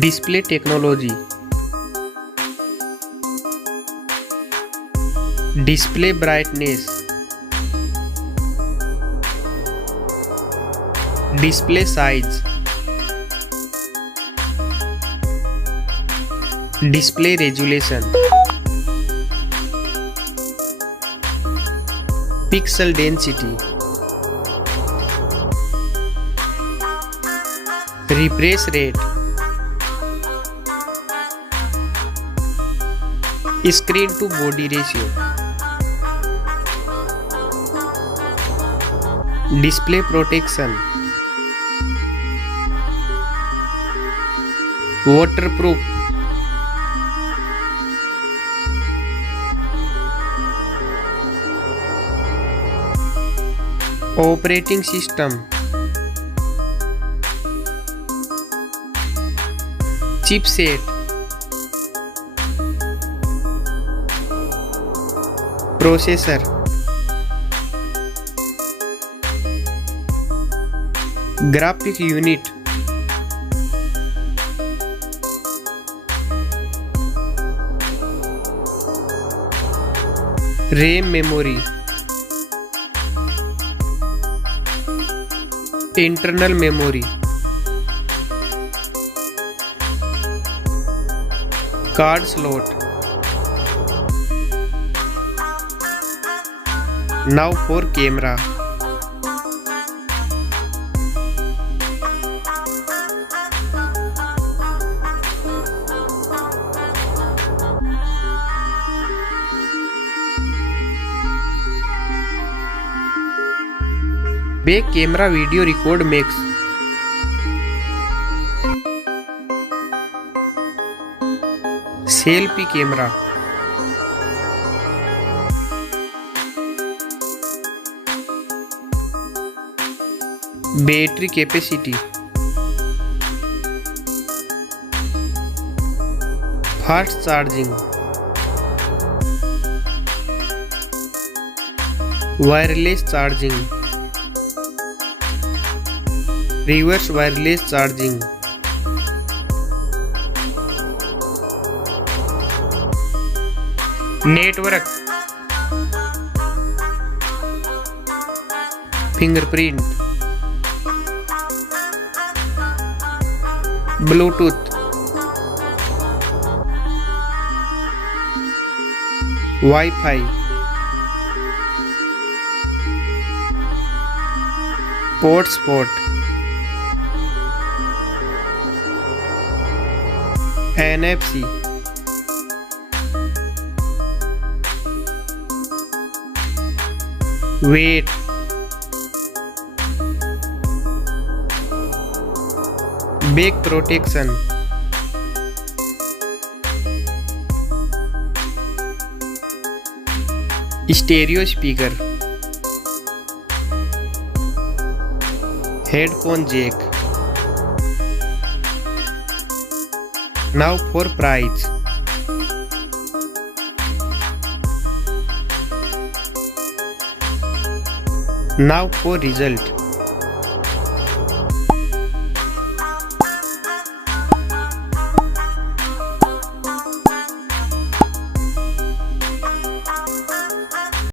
Display technology. Display brightness. Display size. Display resolution. Pixel density. Refresh rate. Screen to body ratio. Display protection. Waterproof. Operating system. Chipset. Processor. Graphic unit. RAM memory. Internal memory. Card slot. Now for camera. Back camera video record makes. Selfie camera. Battery capacity. Fast charging. Wireless charging. Reverse wireless charging. Network. Fingerprint. Bluetooth. Wi-Fi. Hotspot. NFC. Weight. Back protection. Stereo speaker. Headphone jack. Now for price. Now for result.